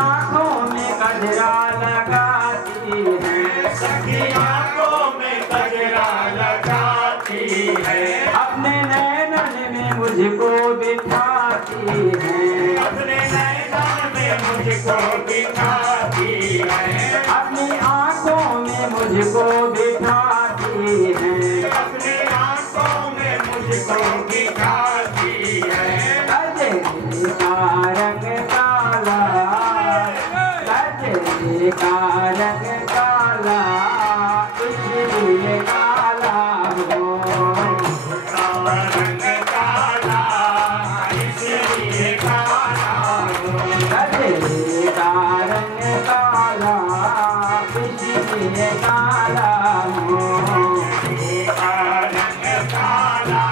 आंखों में कजरा लगाती है, सखी आंखों में कजरा लगाती है, अपने नैनन में मुझको बिठाती है, अपने नैनन में मुझको बिठाती है, अपनी आंखों में मुझको बिठाती है, अपनी आंखों में मुझको बिठाती है। कजरे का रंग काला, कजरे का रंग काला, इसलिए काला हो। रंग काला इसलिए काला हो, कजरे का रंग काला, इसलिए काला हो। रंग काला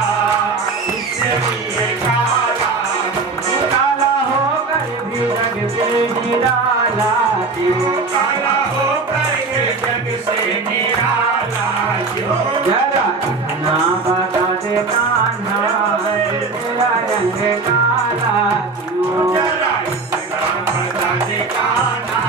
इसलिए काला हो, काला होकर भी जग पे निराला क्यों? काला होकर के जग से निराला क्यों? जरा इतना बता दे कान्हा, तेरा रंग काला क्यों? जरा इतना बता दे कान्हा,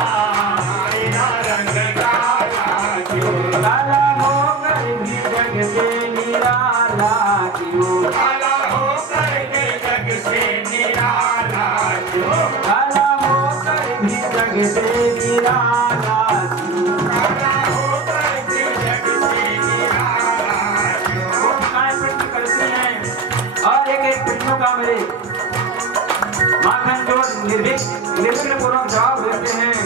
तेरा रंग काला क्यों? काला होकर भी जग से निराला क्यों? काला होकर के जग से निराला क्यों? काला होकर भी जग से निराला क्यों? काला होकर के जग से निराला क्यों? काय प्रश्न करती हैं और एक एक प्रश्नों का मेरे माखन जो निर्विघ्न पूर्वक जवाब देते हैं।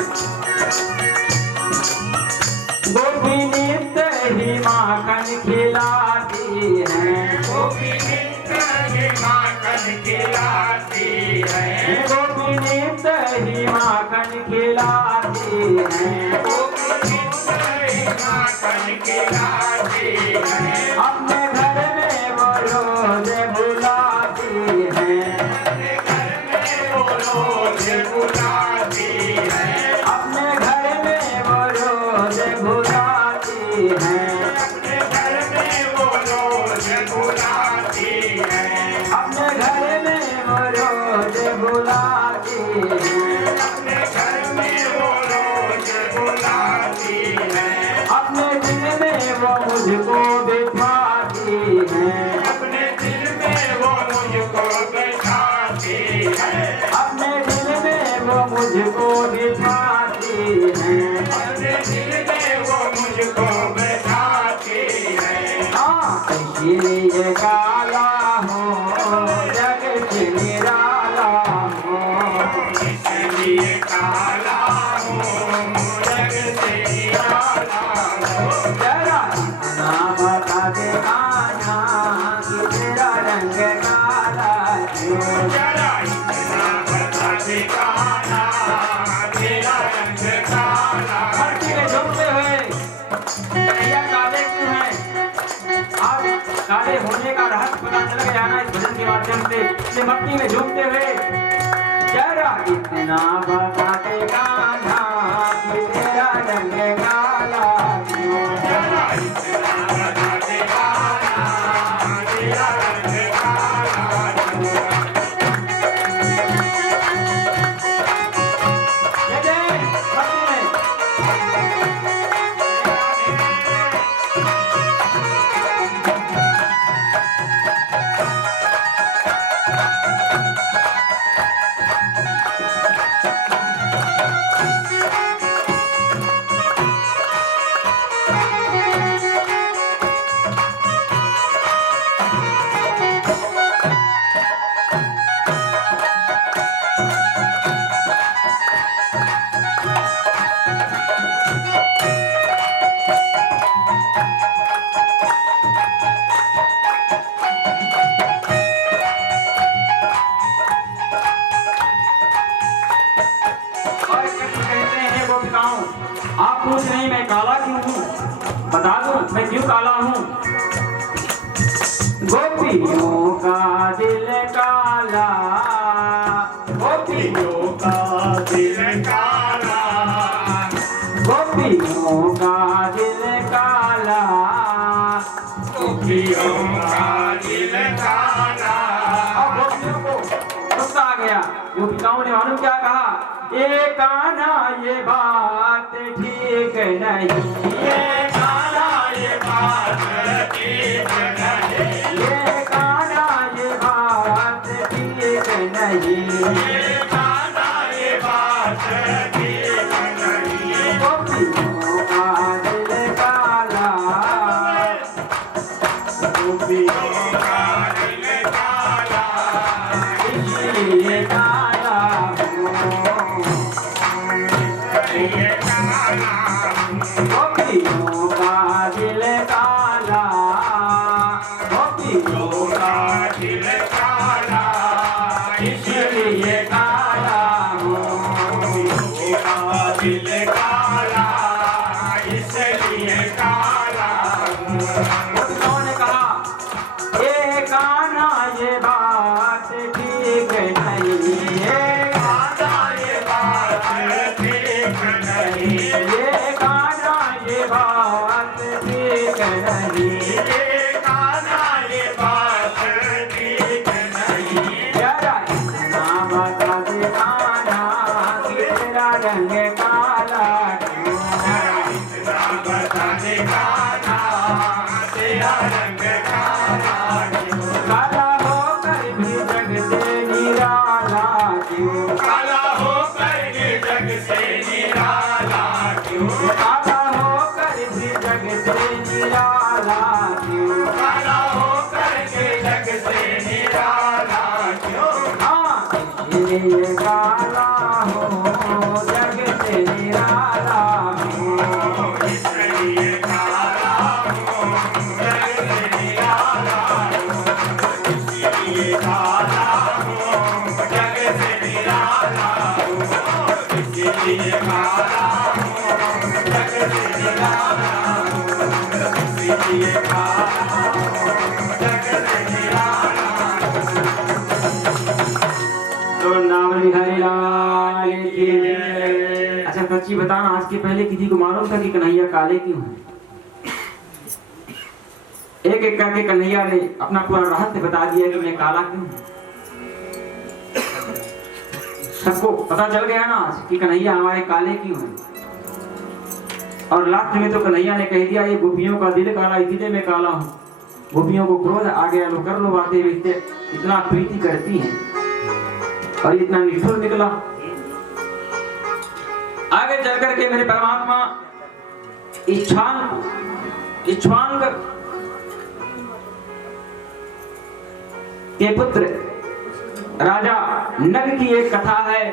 गोपी नित्य ही माखन खिलाती है, गोपी नित्य ही माखन खिलाती है, गोपी नित्य ही माखन खिलाती है, गोपी नित्य ही माखन खिलाती है, अपने घर में वो रोज बुलाती है, अपने घर में वो रोज बुलाती है, अपने घर में वो रोज बुलाती है, अपने घर में वो रोज बुलाती है, अपने घर में वो रोज बुलाती है, अपने घर में वो रोज बुलाती है, अपने दिल में वो मुझको बिठाती है, अपने दिल में वो मुझको बैठाती है, अपने दिल में वो मुझको बिठाती है। अपने दिल में वो मुझको बैठाती है। हाँ, इसलिए काला हो, जग से निराला हो, इसलिए काला हो, जग से निराला हो, जरा इतना बता दे कान्हा कि तेरा रंग काला क्यों? जरा इतना बता दे कान्हा, तेरा रंग काला भक्ति में झूमते हुए भैया काले क्यों हैं? आज काले होने का रहस्य पता चल गया ना इस भजन के माध्यम से। ये भक्ति में झूमते हुए जरा इतना बता दे कान्हा कि तेरा रंग काला क्यों? जरा इतना बता दे कान्हा, तेरा रंग काला क्यों? जय जय भक्ति में। और कृष्ण कहते हैं गोपिकाओं, आप पूछ रही मैं काला क्यों हूँ? बता दूं मैं क्यों काला हूँ? गोपियों का दिल काला, गोपियों का दिल काला, गोपियों का दिल काला, गोपियों का दिल काला। अब गोपियों को गुस्सा आ गया। गोपिकाओं ने मालूम क्या कहा? ये कान्हा ये बात ठीक नहीं, ये कान्हा ये बात ठीक नहीं, ये कान्हा ये बात ठीक नहीं, ये कान्हा ये बात ठीक नहीं। गोपियों का दिल काला, गोपियों का दिल काला, इसलिए काला ये काला, गोपियों का दिल काला, गोपियों का दिल काला, इसलिए काला का दिल काला, इसलिए काला। उन्होंने कहा ये कान्हा ये बात ठीक नहीं, ये कान्हा ये बात ठीक नहीं, ये कान्हा ये बात ठीक नहीं, ये कान्हा ये बात ठीक नहीं। जरा इतना बता दे कान्हा कि तेरा रंग काला क्यों है? इतना बता दे कान्हा, तेरा रंग काला क्यों? काला होकर भी जग से निराला क्यों? काला होकर के जग से निराला क्यों? काला होकर भी जग से निराला क्यों? काला होकर के जग से निराला क्यों? हाँ, इसलिए काला हो जग से निराला हो। इसलिए काला हो, जग से निराला हो। इसलिए काला हो, जग से निराला हो। इसलिए काला हो, जग से निराला हो। इसलिए काला हो, जग से निराला तो नाम बिहारी लाल की जय। अच्छा सच्ची बताना, आज के पहले किसी को मालूम था कि कन्हैया काले क्यों है? एक एक करके कन्हैया ने अपना पूरा रहस्य बता दिया कि मैं काला क्यों हूं। सबको पता चल गया ना आज कि कन्हैया हमारे काले क्यों हैं। और लास्ट में तो कन्हैया ने कह दिया ये गोपियों का दिल काला इसलिए मैं काला हूँ। गोपियों को क्रोध आ गया, लो कर लो बातें, इससे इतना प्रीति करती हैं और इतना निष्ठुर निकला। आगे चल करके मेरे परमात्मा इच्छांग के पुत्र राजा नग की एक कथा है।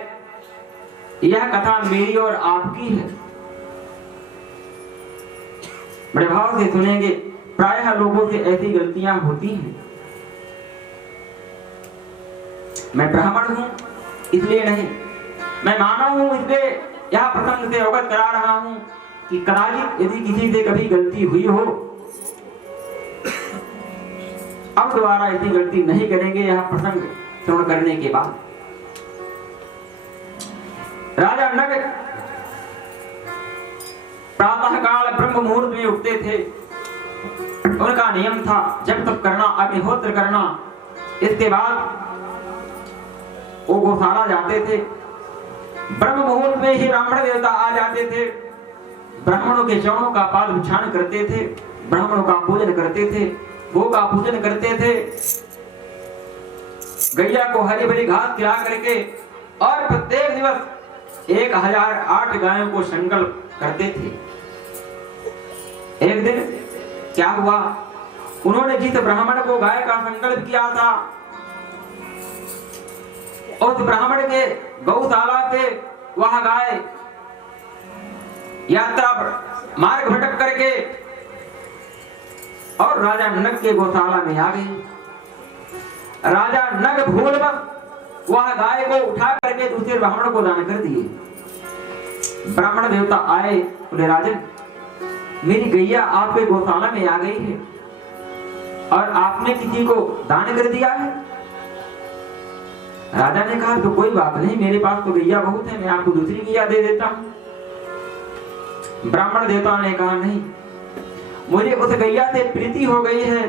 यह कथा मेरी और आपकी है, बड़े भाव से सुनेंगे। प्रायः लोगों से ऐसी गलतियां होती हैं। मैं ब्राह्मण हूं इसलिए नहीं, मैं मानव हूं इसलिए यह प्रसंग से अवगत करा रहा हूं कि कदाचित यदि किसी से कभी गलती हुई हो, अब दोबारा ऐसी गलती नहीं करेंगे। यह प्रसंग श्रवण करने के बाद राजा नग प्रातः काल ब्रह्म मुहूर्त में उठते थे। उनका नियम था जब तक करना, अग्निहोत्र करना। इसके बाद वो गौशाला जाते थे। ब्रह्म मुहूर्त में ही ब्राह्मण देवता आ जाते थे। ब्राह्मणों के चरणों का पाद बिछान करते थे, ब्राह्मणों का पूजन करते थे, गो का पूजन करते थे, गैया को हरी भरी घास खिला करके, और प्रत्येक दिवस 1008 गायों को संकल्प करते थे। एक दिन क्या हुआ, उन्होंने जिस ब्राह्मण को गाय का संकल्प किया था, उस ब्राह्मण के गौशाला से वह गाय यात्रा मार्ग भटक करके और राजा नग के गौशाला में आ गई। राजा नग भूलवश वह गाय को उठा करके दूसरे ब्राह्मण को दान कर दिए। ब्राह्मण देवता आए, बोले राजन मेरी गैया आपके गौशाला में आ गई है और आपने किसी को दान कर दिया है। राजा ने कहा तो कोई बात नहीं, मेरे पास तो गैया बहुत है, मैं आपको दूसरी गैया दे देता हूं। ब्राह्मण देवता ने कहा नहीं, मुझे उस गैया से प्रीति हो गई है,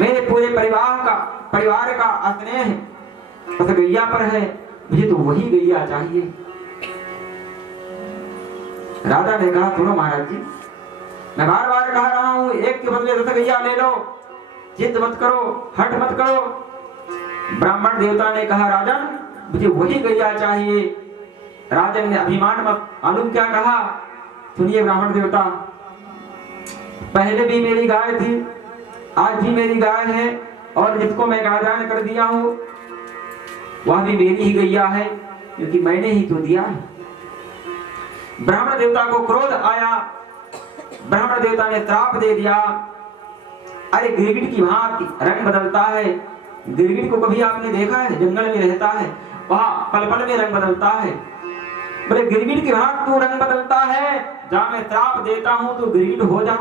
मेरे पूरे परिवार का स्नेह उस गैया पर है, मुझे तो वही गैया चाहिए। राजा ने कहा सुनो महाराज जी, मैं बार बार कह रहा हूं एक के बदले 10 गैया ले लो, जिद मत करो, हट मत करो। ब्राह्मण देवता ने कहा राजन मुझे वही गैया चाहिए। राजन ने अभिमान मत मालूम क्या कहा, सुनिए ब्राह्मण देवता, पहले भी मेरी गाय थी, आज भी मेरी गाय है, और जिसको मैं गायदान कर दिया हूं वह भी मेरी ही गैया है, क्योंकि मैंने ही तो दिया है। ब्राह्मण देवता को क्रोध आया, ब्राह्मण देवता ने श्राप दे दिया। अरे गिरगिट की भांति रंग बदलता है, गिरगिट को कभी आपने देखा है? जंगल में रहता है, वहां पल पल में रंग बदलता है। बोले गिरगिट की भांति तू रंग बदलता है, जा मैं श्राप देता हूं तो गिरगिट हो जा।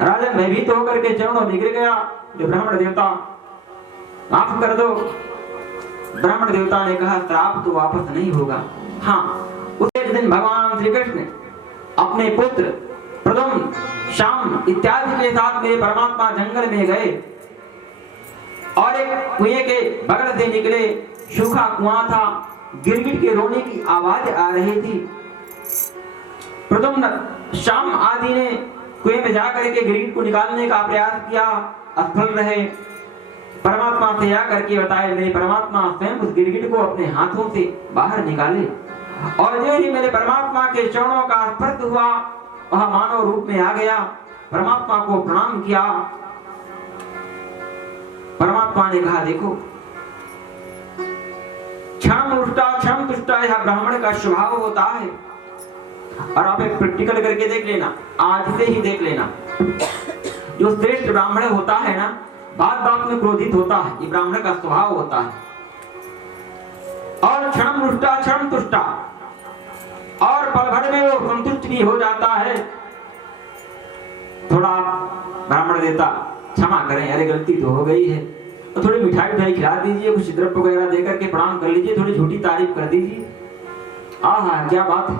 राजा भयभीत होकर के चरणों में गिर गया, जो ब्राह्मण देवता माफ कर दो। ब्राह्मण देवता ने कहा श्राप तो वापस नहीं होगा। हाँ, उस एक दिन भगवान श्री कृष्ण अपने पुत्र प्रद्युम्न, शाम इत्यादि के साथ मेरे परमात्मा जंगल में गए और एक कुएं के बगल से निकले, सूखा कुआं था, गिरगिट के रोने की आवाज आ रही थी। प्रद्युम्न, शाम आदि ने कुएं में जाकर के गिरगिट को निकालने का प्रयास किया, असफल रहे। परमात्मा से आकर के बताए, मेरे परमात्मा स्वयं उस गिरगिट को अपने हाथों से बाहर निकाले, और जो ही मेरे परमात्मा के चरणों का स्पर्श हुआ वह मानव रूप में आ गया। परमात्मा को प्रणाम किया। परमात्मा ने कहा देखो, क्षण रुष्टा क्षण तुष्टा, यह ब्राह्मण का स्वभाव होता है। और आप एक प्रैक्टिकल करके देख लेना, आज से ही देख लेना। जो श्रेष्ठ ब्राह्मण होता है ना, बात बात में क्रोधित होता है, ये ब्राह्मण का स्वभाव होता है। और क्षण रुष्टा क्षण तुष्टा, और पल भर में वो संतुष्ट भी हो जाता है। थोड़ा ब्राह्मण देवता क्षमा करें, अरे गलती तो हो गई है, तो थोड़ी मिठाई खिला दीजिए, कुछ द्रव्य वगैरह देकर के प्रणाम कर लीजिए, थोड़ी झूठी तारीफ कर दीजिए। आहा क्या बात है,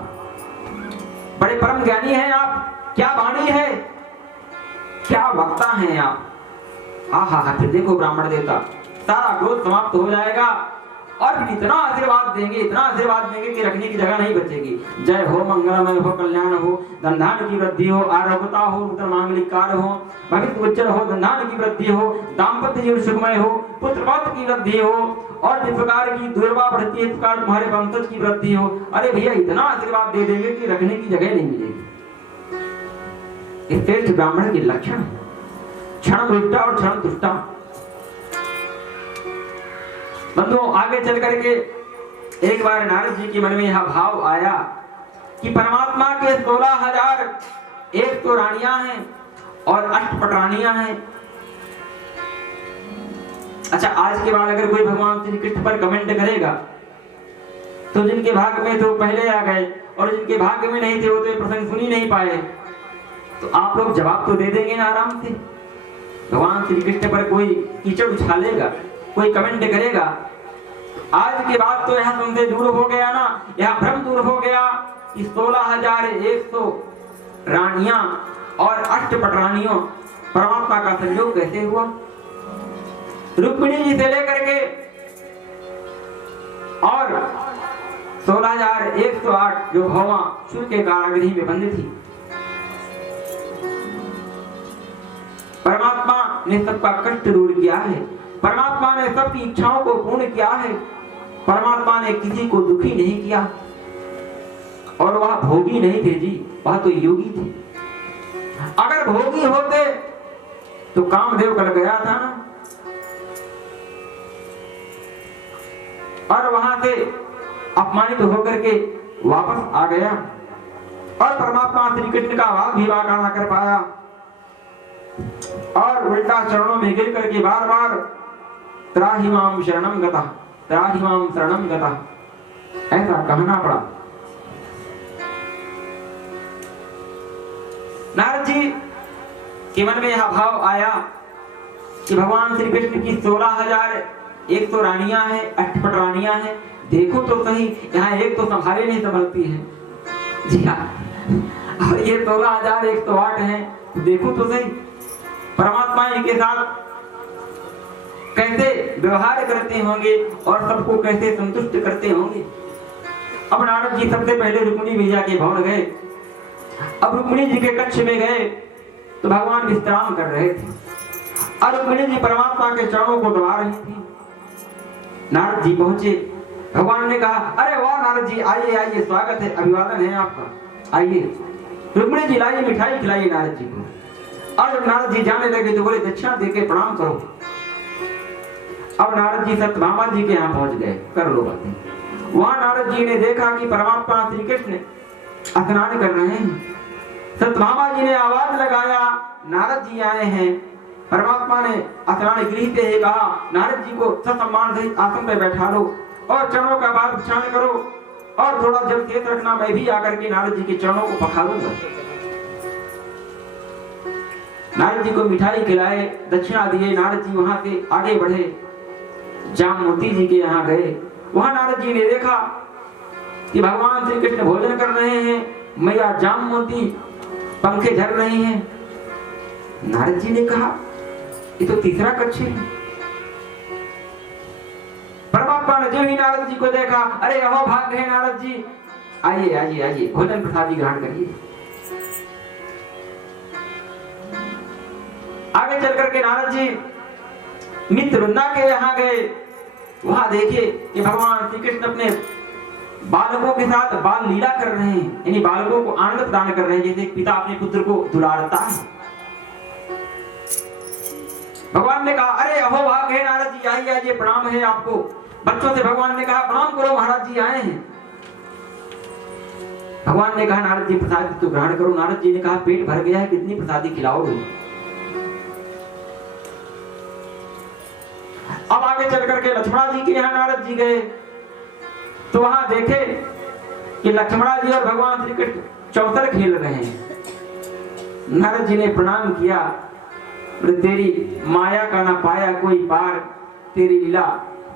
बड़े परम ज्ञानी हैं आप, क्या वाणी है, क्या वक्ता हैं आप। आहा, फिर देखो ब्राह्मण देवता सारा क्रोध समाप्त हो जाएगा, और फिर इतना आशीर्वाद देंगे, इतना आशीर्वाद देंगे कि रखने की जगह नहीं बचेगी। जय हो, मंगलमय हो, कल्याण हो, धनधान्य की वृद्धि हो, आरोग्यता हो, उत्तर मांगलिक कार्य हो, भविष्य उज्जवल हो, धनधान्य की वृद्धि हो, दाम्पत्य जीवन सुखमय हो, पुत्र पौत्र की वृद्धि हो, और जिस प्रकार की दुर्वा बढ़ती है इस प्रकार तुम्हारे वंशज की वृद्धि हो। अरे भैया इतना आशीर्वाद दे देंगे कि रखने की जगह नहीं मिलेगी। इस श्रेष्ठ ब्राह्मण के लक्षण क्षण रुष्टा और क्षण तुष्टा। बंधुओं, आगे चल करके एक बार नारद जी के मन में यह भाव आया कि परमात्मा के 16,000 तो रानियां हैं और 8 पटरानियां हैं। अच्छा, आज के बाद अगर कोई भगवान श्री कृष्ण पर कमेंट करेगा तो जिनके भाग्य में तो पहले आ गए, और जिनके भाग्य में नहीं थे वो तो ये प्रसंग सुन ही नहीं पाए। तो आप लोग जवाब तो दे देंगे ना आराम से। भगवान श्री कृष्ण पर कोई कीचड़ उछालेगा, कोई कमेंट करेगा, आज के बाद तो यह संदेह दूर हो गया ना, यह भ्रम दूर हो गया कि 16,100 रानियां और 8 पटरानियों परमात्मा का संयोग कैसे हुआ। रुक्मिणी जी से लेकर के और 16,108 जो भौवा सूर्य के कारागृह में बंद थी, परमात्मा ने सबका कष्ट दूर किया है, परमात्मा ने सबकी इच्छाओं को पूर्ण किया है, परमात्मा ने किसी को दुखी नहीं किया। और वह भोगी नहीं थे जी, वह तो योगी थे। अगर भोगी होते तो कामदेव कल गया था ना, और वहां से अपमानित होकर के वापस आ गया, और परमात्मा श्री कृष्ण का वाक भी वाका ना कर पाया, और उल्टा चरणों में गिर करके बार बार त्राहि माम शरणम गता, त्राहि माम शरणम गता ऐसा कहना पड़ा। नारद जी के मन में यह भाव आया कि भगवान श्री कृष्ण की 16,100 रानियां हैं, 8 पटरानियां हैं। देखो तो सही, यहाँ एक तो संभाले नहीं संभलती है जी हाँ, और ये 16,108 हैं। देखो तो सही, परमात्मा इनके साथ कैसे व्यवहार करते होंगे और सबको कैसे संतुष्ट करते होंगे। अब नारद जी सबसे पहले रुक्मिणी मैया के भवन गए। अब रुक्मिणी जी के कक्ष में गए तो भगवान विश्राम कर रहे थे और रुक्मिणी जी परमात्मा के चरणों को दबा रही थी। नारद जी पहुंचे, भगवान ने कहा, अरे वाह नारद जी, आइए आइए, स्वागत है, अभिवादन है आपका, आइए। रुक्मिणी जी लाइए, मिठाई खिलाइए नारद जी को। और जब नारद जी जाने लगे तो बोले, दक्षिणा देके प्रणाम करो। अब नारद जी सत्यभामा जी के यहाँ पहुंच गए, कर लो बातें। वहां नारद जी ने देखा कि परमात्मा श्री कृष्ण स्नान कर रहे हैं। सत्यभामा जी ने आवाज लगाया, नारद जी आए हैं। परमात्मा ने स्नान गृह पे ही कहा, नारद जी को ससम्मान से आसन पे बैठा लो और चरणों का बार उच्चारण करो और थोड़ा जल शेष रखना, मैं भी आकर के नारद जी के चरणों को पखारूंगा। नारद जी को मिठाई खिलाए, दक्षिणा दिए। नारद जी वहां से आगे बढ़े, जामवती जी के यहाँ गए। वहां नारद जी ने देखा कि भगवान श्री कृष्ण भोजन कर रहे हैं, मैया जामवती पंखे झल रही हैं। नारद जी ने कहा, ये तो तीसरा कक्ष है। परमात्मा ने जो ही नारद जी को देखा, अरे अहो भाग्य है नारद जी, आइए आइए आइए, भोजन प्रसादी ग्रहण करिए। आगे चल करके नारद जी मित्र वृंदा के यहाँ गए। वहां देखे कि भगवान श्री कृष्ण अपने बालकों के साथ बाल लीला कर रहे हैं, यानी बालकों को आनंद प्रदान कर रहे हैं, जैसे एक पिता अपने पुत्र को दुलारता है। भगवान ने कहा, अरे अहो भाग है नारद जी, आइए आइए, प्रणाम है आपको। बच्चों से भगवान ने कहा, प्रणाम करो, महाराज जी आए हैं। भगवान ने कहा, नारद जी प्रसाद तो ग्रहण करो। नारद जी ने कहा, पेट भर गया है, कितनी प्रसादी खिलाओगे। अब आगे चल करके लक्ष्मणा जी के यहाँ नारद जी गए तो वहां देखे कि लक्ष्मणा जी और भगवान श्री कृष्ण चौतर खेल रहे हैं। नारद जी ने प्रणाम किया, तेरी माया का ना पाया कोई पार, तेरी लीला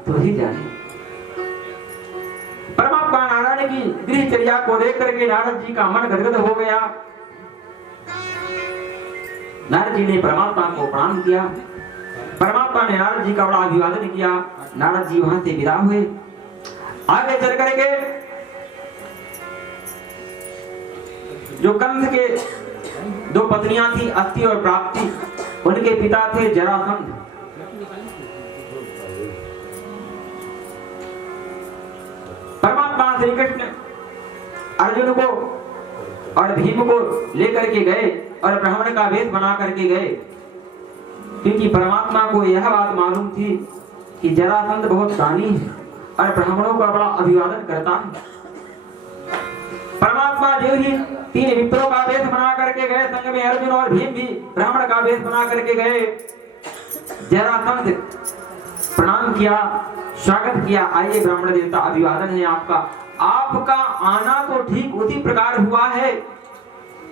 तो ही जाने। परमात्मा नारायण की गृहचर्या को देख करके नारद जी का मन गदगद हो गया। नारद जी ने परमात्मा को प्रणाम किया। परमात्मा ने नारद जी का बड़ा अभिवादन किया। नारद जी वहां से विदा हुए। आगे चल करके जो कंस के दो पत्नियां थी, अस्थि और प्राप्ति, उनके पिता थे जरासंध। परमात्मा श्री कृष्ण अर्जुन को और भीम को लेकर के गए और ब्राह्मण का वेश बना करके गए, क्योंकि परमात्मा को यह बात मालूम थी कि जरासंध बहुत दानी है और ब्राह्मणों का बड़ा अभिवादन करता है। परमात्मा जो ही तीन विप्रों का वेश बना करके गए, संग में अर्जुन और भीम भी ब्राह्मण का वेश बना करके गए। जरासंध प्रणाम किया, स्वागत किया, आइए ब्राह्मण देवता, अभिवादन है आपका। आपका आना तो ठीक उसी प्रकार हुआ है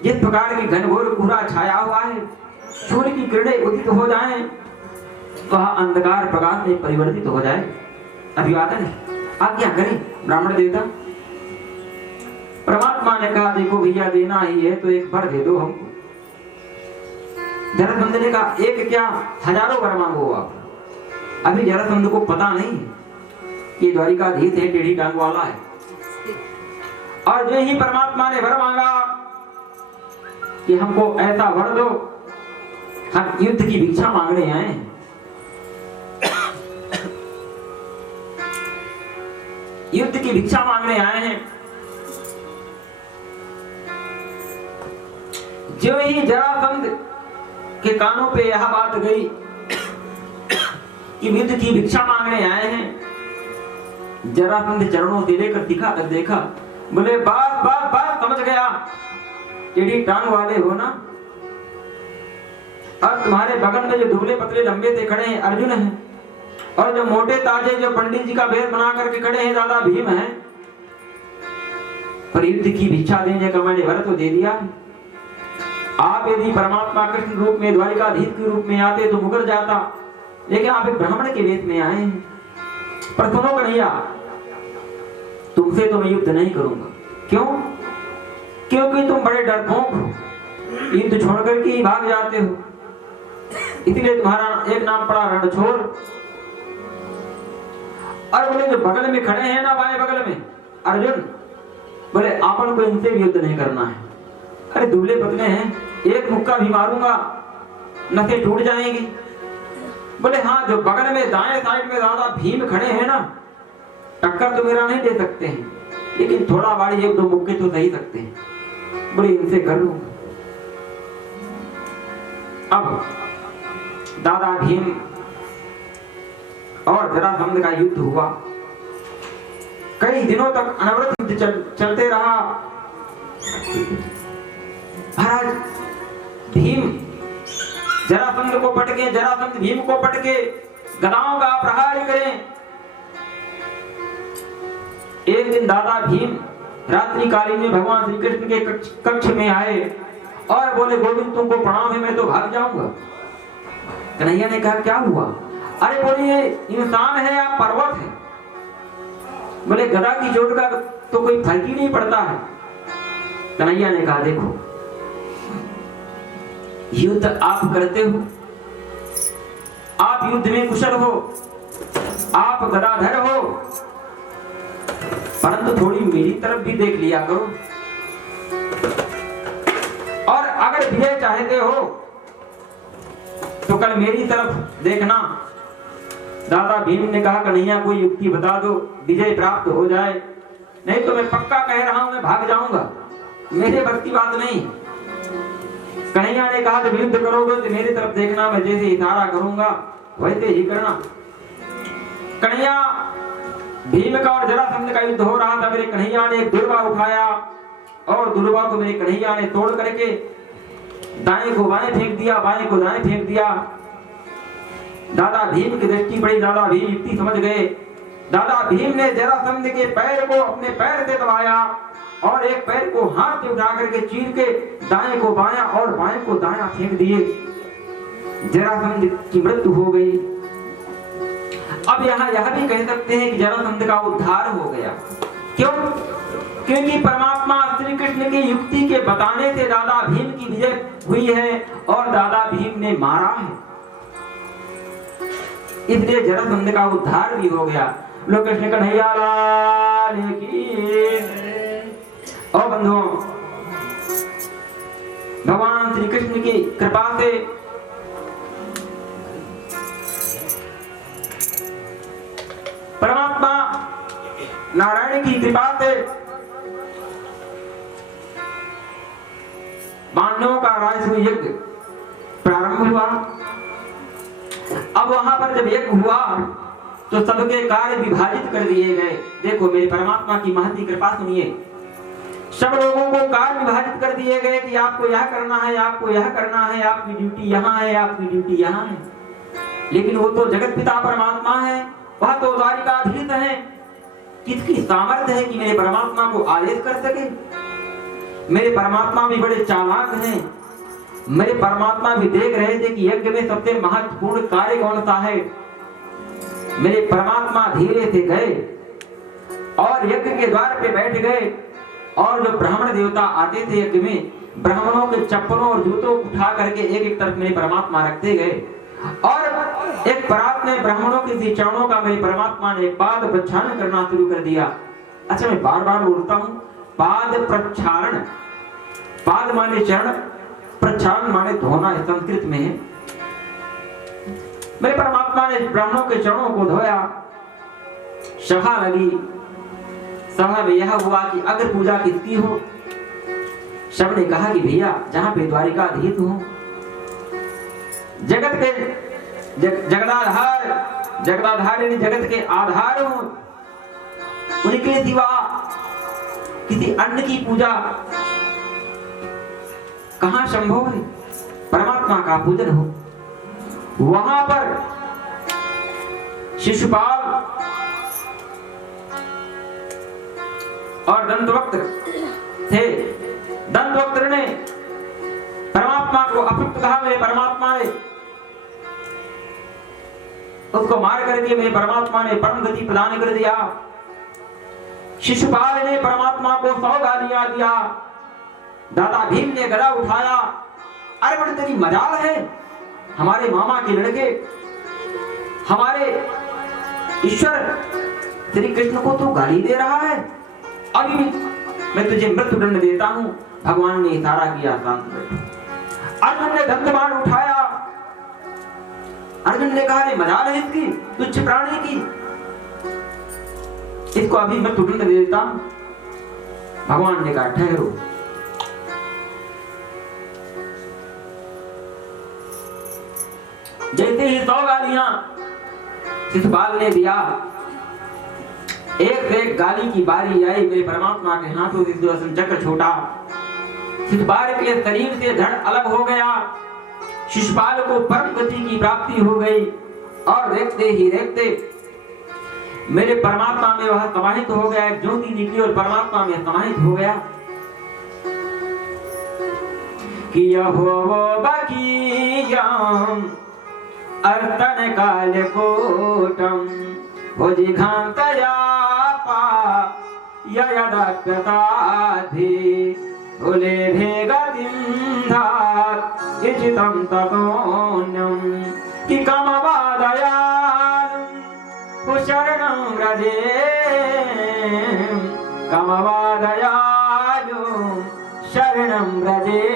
जिस प्रकार की घनघोर कोहरा छाया हुआ है, सूर्य की किरणें उदित हो जाएं, वह अंधकार प्रकाश में परिवर्तित हो जाए। अभिवादन है, आज्ञा करें ब्राह्मण देवता। परमात्मा ने कहा, देखो भैया देना ही है तो एक वर दे दो हमको। जरासंध ने कहा, एक क्या हजारों वर मांगो आप। अभी जरासंध को पता नहीं कि द्वारिकाधीश है, टेढ़ी टांग वाला है। और जो ही परमात्मा ने वर मांगा कि हमको ऐसा वर दो, हम युद्ध की भिक्षा मांगने आए हैं। युद्ध की भिक्षा मांगने आए हैं। जो ही जरासंध के कानों पे यह बात गई कि युद्ध की भिक्षा मांगने आए हैं, जरासंध चरणों से लेकर देखा, बोले बात बात बात समझ गया, टेढ़ी टांग वाले हो ना, और तुम्हारे बगल में जो दुबले पतले लंबे से खड़े हैं अर्जुन हैं, और जो मोटे ताजे जो पंडित जी का भेद बना करके खड़े हैं दादा भीम हैं। पर युद्ध की भिक्षा देने का मैंने वर तो दे दिया। आप यदि परमात्मा कृष्ण रूप में द्वारिकाधीश के रूप में आते तो मुकर जाता, लेकिन आप एक ब्राह्मण के वेश में आए हैं। पर सुनो कन्हैया, तुमसे तो मैं युद्ध नहीं करूंगा। क्यों? क्योंकि तुम बड़े डरपोक हो, युद्ध छोड़ करके ही भाग जाते हो, इसलिए तुम्हारा एक नाम पड़ा रणछोड़। और बोले जो बगल में खड़े हैं ना, बाएं बगल में अर्जुन, बोले आपन को इनसे भी युद्ध नहीं करना है। अरे दुबले पतले हैं, एक मुक्का भी मारूंगा नसें टूट जाएंगी। बोले हाँ, जो बगल में दाएं साइड में दादा भीम खड़े हैं ना, टक्कर तो मेरा नहीं दे सकते हैं, लेकिन थोड़ा बारी एक दो मुक्के तो सही सकते हैं। बोले इनसे कर लूंगा। अब दादा भीम और जरासंध का युद्ध हुआ। कई दिनों तक अनवरत युद्ध चलते रहा। महाराज भीम जरासंध को पटके, जरासंध भीम को पटके गदाओं का प्रहार करें। एक दिन दादा भीम रात्रि कालीन में भगवान श्री कृष्ण के कक्ष में आए और बोले गोविंद तुमको प्रणाम है, मैं तो भाग जाऊंगा। कन्हैया ने कहा क्या हुआ? अरे बोले ये इंसान है या पर्वत है? बोले गदा की चोट का तो कोई फर्क ही नहीं पड़ता है। कन्हैया ने कहा देखो, युद्ध आप करते हो, आप युद्ध में कुशल हो, आप गदाधर हो, परंतु थोड़ी मेरी तरफ भी देख लिया करो। और अगर विजय चाहते हो तो कल मेरी तरफ देखना। दादा भीम ने कहा कन्हैया कोई युक्ति बता दो, विजय प्राप्त हो जाए, नहीं तो मैं पक्का कह रहा हूं मैं भाग जाऊंगा, मेरे बस की बात नहीं। कन्हैया ने कहा जब युद्ध करोगे तो मेरी तरफ देखना, मैं जैसे इशारा करूंगा वैसे ही करना। कन्हैया भीम का और जरासंध का युद्ध हो रहा था। मेरे कन्हैया ने एक दुर्वा उठाया और दुर्वा को मेरे कन्हैया ने तोड़ करके दाएं को बाएं फेंक दिया, बाएं को दाएं फेंक दिया। दादा भीम की दृष्टि पड़ी, दादा भीम युक्ति समझ गए। दादा भीम ने जरासंध के पैर को अपने पैर से दबाया और एक पैर को हाथ से उठा करके चीर के दाएं को बायां और बाएं को दायां फेंक दिए। जरासंध की मृत्यु हो गई। अब यहाँ यह भी कह सकते हैं कि जरासंध का उद्धार हो गया। क्यों? क्योंकि परमात्मा श्री कृष्ण की युक्ति के बताने से दादा भीम की विजय हुई है और दादा भीम ने मारा है, इसलिए जरासंध का उद्धार भी हो गया। लोग कृष्ण कन्हैया लाल की। और बंधुओं, भगवान श्री कृष्ण की कृपा से परमात्मा नारायण की कृपा से पांडवों का राजसूय यज्ञ प्रारंभ हुआ। अब वहां पर जब यज्ञ हुआ तो सबके कार्य विभाजित कर दिए गए। देखो मेरे परमात्मा की महती कृपा सुनिए। सब लोगों को कार्य विभाजित कर दिए गए कि आपको यह करना है, आपको यह करना है, आपकी ड्यूटी यहाँ है, आपकी ड्यूटी यहाँ है। लेकिन वो तो जगत पिता परमात्मा है, वह तो द्वारिकाधीश है। किसकी सामर्थ्य है कि मेरे परमात्मा को आदेश कर सके? मेरे परमात्मा भी बड़े चालाक हैं। मेरे परमात्मा भी देख रहे थे कि यज्ञ में सबसे महत्वपूर्ण कार्य कौन सा है। मेरे परमात्मा धीरे से गए और यज्ञ के द्वार पे बैठ गए और जो ब्राह्मण देवता आते थे यज्ञ में, ब्राह्मणों के चप्पलों और जूतों को उठा करके एक एक तरफ मेरे परमात्मा रखते गए और एक परात में ब्राह्मणों के चरणों का मेरे परमात्मा ने पाद प्रक्षालन करना शुरू कर दिया। अच्छा, मैं बार बार बोलता हूँ पाद प्रक्षालन। पाद माने चरण, प्रक्षालन माने धोना, संस्कृत में है। मेरे परमात्मा ने ब्राह्मणों के चरणों को धोया। सभा लगी। सभा में यह हुआ कि अगर पूजा किसकी हो? सब ने कहा कि भैया जहां पे द्वारिकाधीश हो, जगत के जगदाधार, जगदाधार यानी जगत के आधार हो, उनके सिवा किसी अन्य की पूजा कहां संभव है? परमात्मा का पूजन हो। वहां पर शिशुपाल और दंतवक्त्र थे। दंतवक्त्र ने परमात्मा को अपयुक्त कहा। मेरे परमात्मा ने उसको मार करके मेरे परमात्मा ने परम गति प्रदान कर दिया। शिशुपाल ने परमात्मा को 100 गालियां दिया। दादा भीम ने गदा उठाया। अरे बड़ी तेरी मजाल है, हमारे मामा के लड़के, हमारे ईश्वर श्री कृष्ण को तो गाली दे रहा है, अभी मैं तुझे मृत्युदंड देता हूं। भगवान ने इशारा किया, शांत बैठो। अर्जुन ने धनुष उठाया। अर्जुन ने कहा, मजाल है इसकी, तुच्छ प्राणी की, इसको अभी मृत्युदंड दे देता हूं। भगवान ने कहा, ठहरो। जैसे ही 100 गालियां शिशुपाल ने दिया, एक गाली की बारी आई। मेरे परमात्मा के हाथों से सुदर्शन चक्र छूटा, शिशुपाल के शरीर से धड़ अलग हो गया। शिशुपाल को परम गति की प्राप्ति हो गई और देखते ही देखते मेरे परमात्मा में वह समाहित हो गया। एक ज्योति निकली और परमात्मा में समाहित हो गया। कि यहोवा बकीयम अर्तन काल कोटम भुजिघांतया पा यदप्यताधि भुले भेगतिंधात् इचितं ततोन्यं कि कमवादयालु शरणं व्रजे कमवादयालु शरणं व्रजे।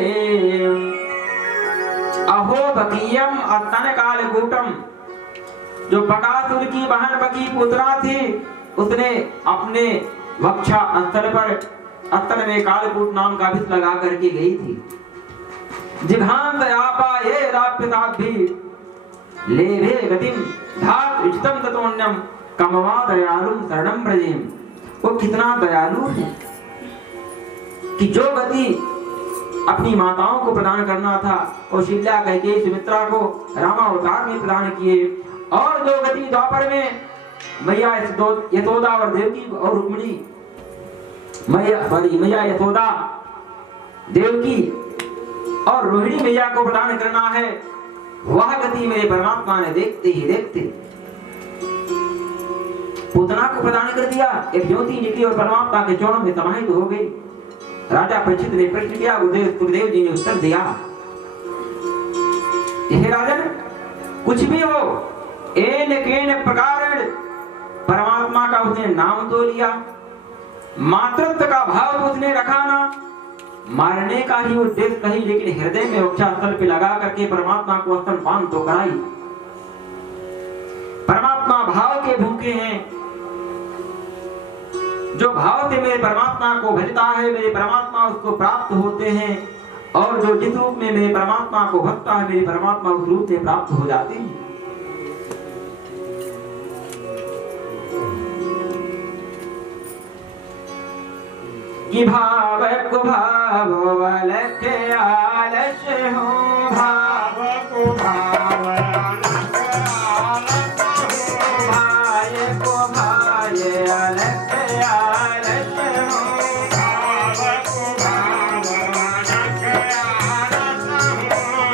अहो बकीयम अर्तन काल कूटम, जो बकासुर की बहन बकी पुत्रा थी, उसने अपने वक्षा स्थल पर अस्तन में कालकूट नाम का विष लगा करके गई थी। जिघांत आपा ये राप्यताभि लेभे गतिम धात उचितम ततोन्यम कमवा दयालुम शरणं व्रजेम। वो कितना दयालु है कि जो गति अपनी माताओं को प्रदान करना था, कौशल्या, कैकेयी, सुमित्रा को रामावतार में प्रदान किए, और जो गति द्वापर में मैया यशोदा और देवकी और रुक्मिणी, मैया यशोदा, देवकी और रोहिणी मैया को प्रदान करना है, वह गति मेरे परमात्मा ने देखते ही देखते पूतना को प्रदान कर दिया। एक ज्योति निकली और परमात्मा के चरणों में समाहित हो गई। राजा परीक्षित ने प्रश्न किया, गुरुदेव जी ने उत्तर दिया, हे राजन, कुछ भी हो, एन केन प्रकार परमात्मा का उसने नाम तो लिया, मातृत्व का भाव तो उसने रखा ना, मारने का ही उद्देश्य कही, लेकिन हृदय में वक्षस्थल पे लगा करके परमात्मा को स्तनपान तो कराई। परमात्मा भाव के भूखे हैं। जो भाव से मेरे परमात्मा को भजता है, मेरे परमात्मा उसको प्राप्त होते हैं, और जो जिस रूप में मेरे परमात्मा को भजता है, मेरे परमात्मा उस रूप में प्राप्त हो जाते हैं। कि भाव को भाव अलख आलस हो, भाव को भाव अलख आलस हो, भाय को भाय अलख आलस हो, भाव को भाव अलख आलस हो,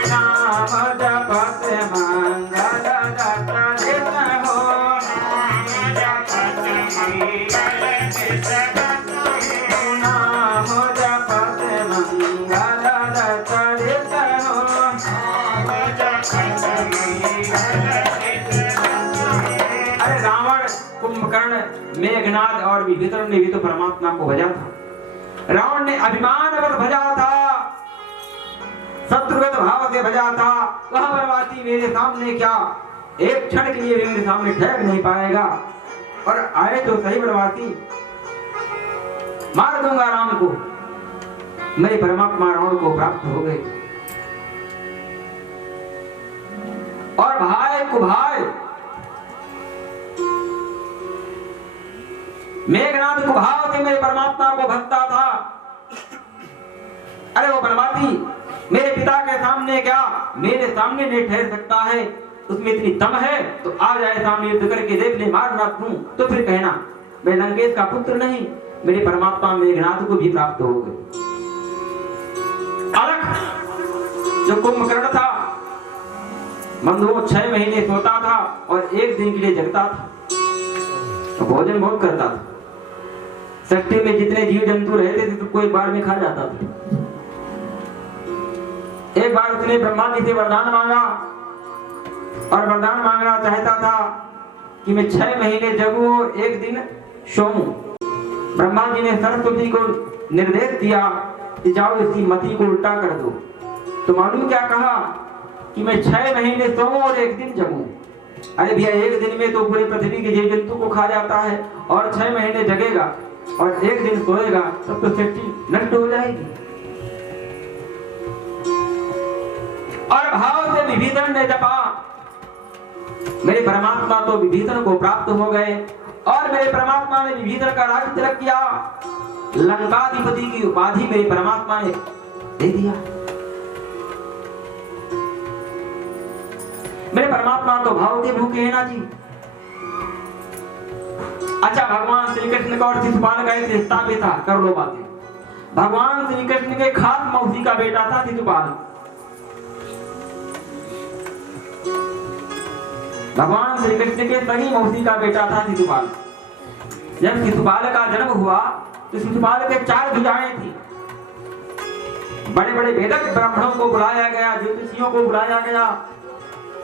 नाम जपत मंगल दत्त हो, नाम जपत मंगल दत्त मेघनाद और विभीषण ने भी तो परमात्मा को भजा था। रावण ने अभिमानवश भजा था, शत्रुगत भाव से भजा था। वह वनवासी मेरे सामने क्या एक क्षण के लिए मेरे सामने ठहर नहीं पाएगा, और आए तो सही वनवासी, मार दूंगा राम को। मेरे परमात्मा रावण को प्राप्त हो गए, और भाई को भाई मेघनाद को भाव से मेरे परमात्मा को भजता था। अरे वो वनवासी मेरे पिता के सामने क्या मेरे सामने नहीं ठहर सकता है, उसमें इतनी दम है तो आ जाए सामने युद्ध करके देख ले, मार ना दूं तो फिर कहना मैं लंकेश का पुत्र नहीं। मेरे परमात्मा मेघनाद को भी प्राप्त हो गए। अलख जो कुंभकर्ण था, मंदो 6 महीने सोता था और 1 दिन के लिए जगता था, तो भोजन बहुत करता था। सृष्टि में जितने जीव जंतु रहते थे सबको एक बार में खा जाता था। एक बार उसने ब्रह्मा जी से वरदान मांगा, और वरदान मांगना चाहता था कि मैं 6 महीने जगूं और 1 दिन सोऊं। ब्रह्मा जी ने सरस्वती को निर्देश दिया कि जाओ इसकी मति को उल्टा कर दो। तो मालूम क्या कहा कि मैं 6 महीने सोऊं और 1 दिन जगूं। अरे भैया 1 दिन में तो पूरी पृथ्वी के जीव जंतु को खा जाता है, और 6 महीने जगेगा और 1 दिन सोएगा, तब तो सृष्टि नष्ट हो जाएगी। और भाव से विभीषण ने जपा, मेरे परमात्मा तो विभीषण को प्राप्त हो गए, और मेरे परमात्मा ने विभीषण का राज्य तिलक किया। लंकाधिपति की उपाधि मेरे परमात्मा ने दे दिया। मेरे परमात्मा तो भाव के भूखे हैं ना जी। अच्छा, भगवान श्री कृष्ण का और शिशुपाल का एक रिश्ता भी था, कर लो बातें। भगवान श्री कृष्ण के खास मौसी का बेटा था शिशुपाल। भगवान श्री कृष्ण के सगी मौसी का बेटा था शिशुपाल। जब शिशुपाल का जन्म हुआ तो शिशुपाल के 4 भुजाएं थी। बड़े बड़े वेदक ब्राह्मणों को बुलाया गया, ज्योतिषियों को बुलाया गया।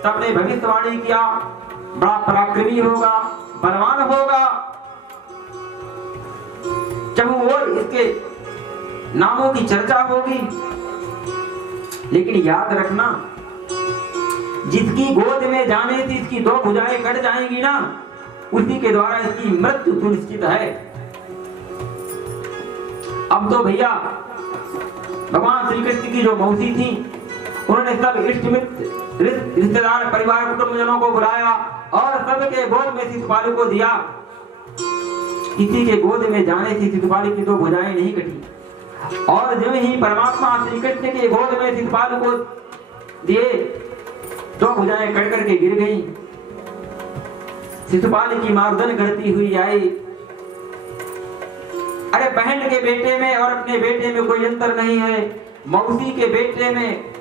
सबने भविष्यवाणी किया, बड़ा पराक्रमी होगा, बलवान होगा। जब वो इसके नामों की चर्चा होगी। लेकिन याद रखना, जिसकी गोद में जाने से इसकी 2 भुजाएं कट जाएंगी ना, उसी के द्वारा इसकी मृत्यु सुनिश्चित है। अब तो भैया भगवान श्री कृष्ण की जो मौसी थी, उन्होंने सब इष्ट मित्र रिश्तेदार परिवार कुटुंबजनों को बुलाया और सबके गोद में शिशुपाल को दिया। किसी के गोद में जाने से शिशुपाल की 2 भुजाएं नहीं कटी। और जो ही परमात्मा श्री कृष्ण के गोद में शिशुपाल को दिए, 2 भुजाएं कट करके गिर गई। शिशुपाल की मार्दन करती हुई आई। अरे बहन के बेटे में और अपने बेटे में कोई अंतर नहीं है, मौसी के बेटे में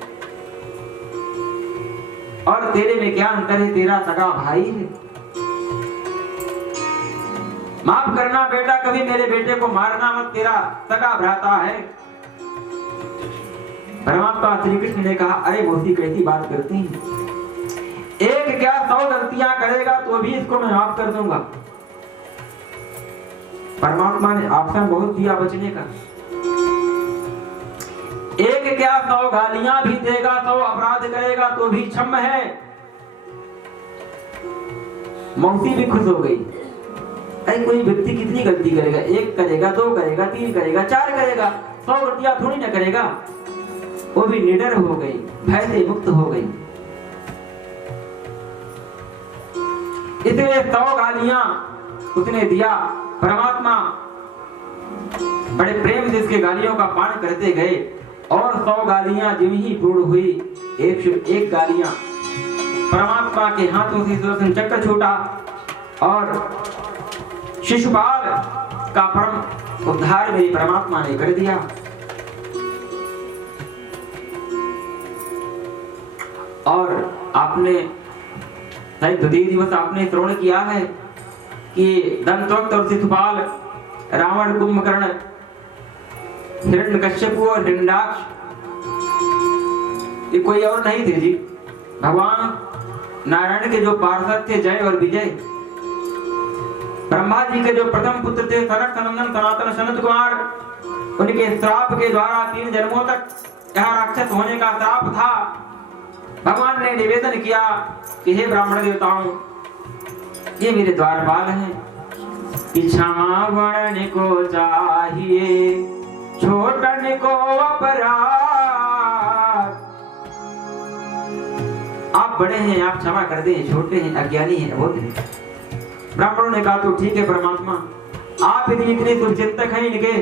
और तेरे में क्या अंतर है, तेरा सगा भाई है। माफ करना बेटा, कभी मेरे बेटे को मारना मत, तेरा सगा भ्राता है। परमात्मा श्री कृष्ण ने कहा, अरे मौसी कैसी बात करती है, एक क्या 100 गलतियां करेगा तो भी इसको मैं माफ कर दूंगा। परमात्मा ने ऑप्शन बहुत दिया बचने का। एक क्या 100 गालियां भी देगा, 100 अपराध करेगा तो भी क्षम है। मौसी भी खुश हो गई। अरे कोई व्यक्ति कितनी गलती करेगा, 1 करेगा, 2 करेगा, 3 करेगा, 4 करेगा, 100 गलतियां थोड़ी ना करेगा। वो भी निडर हो गई, भय से मुक्त हो गई। इसलिए 100 गालियां उसने दिया। परमात्मा बड़े प्रेम से इसके गालियों का पान करते गए, और 100 गालियां जिन ही पूर्ण हुई, 101 गालियां परमात्मा के हाथों से सुदर्शन चक्र छूटा और शिशुपाल का परम उद्धार मेरी परमात्मा ने कर दिया। और आपने द्वितीय दिवस आपने श्रवण किया है कि दंतवक्त और शिशुपाल, रावण, कुंभकर्ण, हिरण्यकश्यपु और हिरण्याक्ष, ये कोई और नहीं थे जी, भगवान नारायण के जो पार्षद थे जय और विजय। ब्रह्मा जी के जो प्रथम पुत्र थे सनक सनंदन सनातन सनत कुमार, उनके श्राप के द्वारा 3 जन्मों तक यहाँ राक्षस होने का श्राप था। भगवान ने निवेदन किया कि हे ब्राह्मण देवताओं, ये मेरे द्वारपाल हैं, क्षमा वर्ण को चाहिए, छोटन को अपराध। आप बड़े हैं, आप क्षमा कर दें, छोटे हैं, अज्ञानी हैं, अबोध हैं। ब्राह्मणों ने कहा तो ठीक है परमात्मा, आप यदि इतने दुर्चिंतक हैं इनके,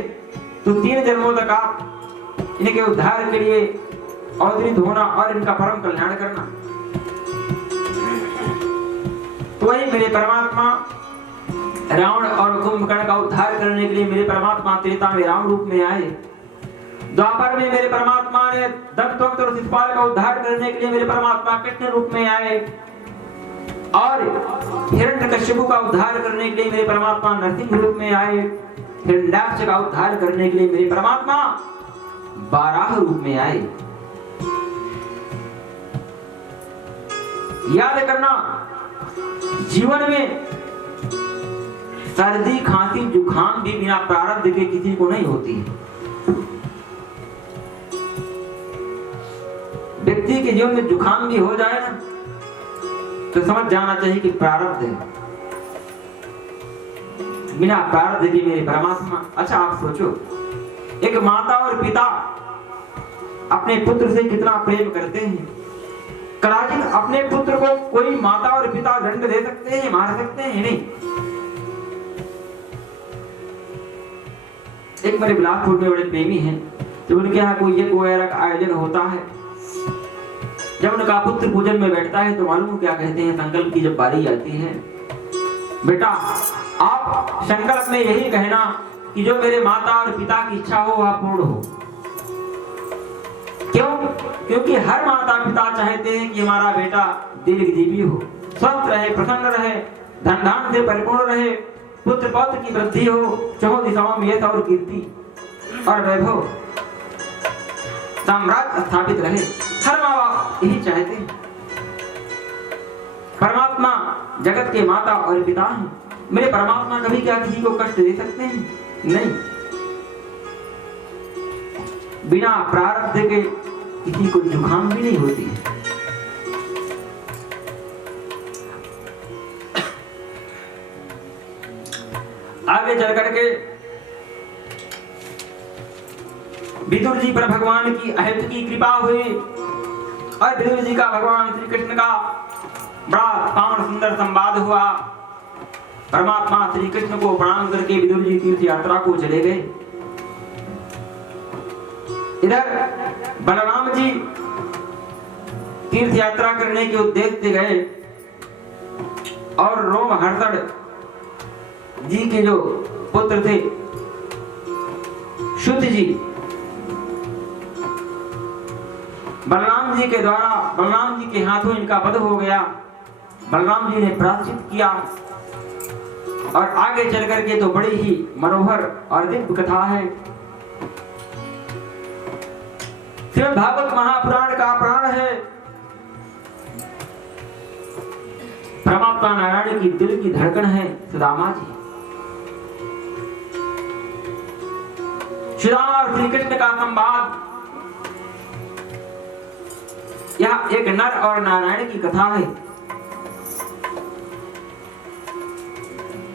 तो 3 जन्मों तक आप इनके उद्धार के लिए अवतरित होना और इनका परम कल्याण करना। तो वही मेरे परमात्मा रावण और कुंभकर्ण का उद्धार करने के लिए मेरे परमात्मा त्रेता में राम रूप में आए। द्वापर में मेरे परमात्मा ने दंतवक्त और शिशुपाल का उद्धार करने के लिए मेरे परमात्मा कृष्ण रूप में आए, और हिरण्यकश्यपु का उद्धार करने के लिए मेरे परमात्मा नरसिंह रूप में आए, हिरण्याक्ष का उद्धार करने के लिए मेरे परमात्मा बाराह रूप में आए। याद करना, जीवन में सर्दी खांसी जुखाम भी बिना प्रारब्ध के किसी को नहीं होती है। व्यक्ति के जीवन में जुखाम भी हो जाए ना तो समझ जाना चाहिए कि प्रारब्ध है। बिना प्रारब्ध के मेरे परमात्मा। अच्छा आप सोचो, एक माता और पिता अपने पुत्र से कितना प्रेम करते हैं। कदाचित अपने पुत्र को कोई माता और पिता दंड दे सकते हैं, मार सकते हैं? नहीं। एक मेरे बिलासपुर में बड़े प्रेमी हैं, जब उनके यहाँ कोई यज्ञ वगैरह का आयोजन होता है, जब उनका पुत्र पूजन में बैठता है तो मालूम क्या कहते हैं? संकल्प की जब बारी आती है, बेटा आप संकल्प में यही कहना कि जो मेरे माता और पिता की इच्छा हो वह पूर्ण हो। क्यों? क्योंकि हर माता पिता चाहते हैं कि हमारा बेटा दीर्घजीवी हो, स्वस्थ रहे, प्रसन्न रहे, धन धान से परिपूर्ण रहे, पुत्र पौत्र की वृद्धि हो, चौहों दिशाओं में यश और कीर्ति और वैभव, साम्राज्य स्थापित रहे। हर माँ बाप यही चाहते हैं। परमात्मा जगत के माता और पिता हैं। मेरे परमात्मा कभी क्या किसी को कष्ट दे सकते हैं? नहीं। बिना प्रारब्ध के किसी को जुखाम भी नहीं होती है। आगे चल करके विदुर जी पर भगवान की अहेतु की कृपा हुई और विदुर जी का भगवान श्री कृष्ण का बड़ा पावन सुंदर संवाद हुआ। परमात्मा श्री कृष्ण को प्रणाम करके विदुर जी तीर्थ यात्रा को चले गए। इधर बलराम जी तीर्थ यात्रा करने के उद्देश्य से गए और रोमहर्षण जी के जो पुत्र थे शुद्ध जी, बलराम जी के द्वारा, बलराम जी के हाथों इनका वध हो गया। बलराम जी ने प्रायश्चित किया और आगे चल करके तो बड़ी ही मनोहर और दिव्य कथा है। श्रीमद् भागवत महापुराण का प्राण है। परमात्मा नारायण की दिल की धड़कन है सुदामा जी। सुदामा और श्री कृष्ण का संवाद, यह एक नर और नारायण की कथा है।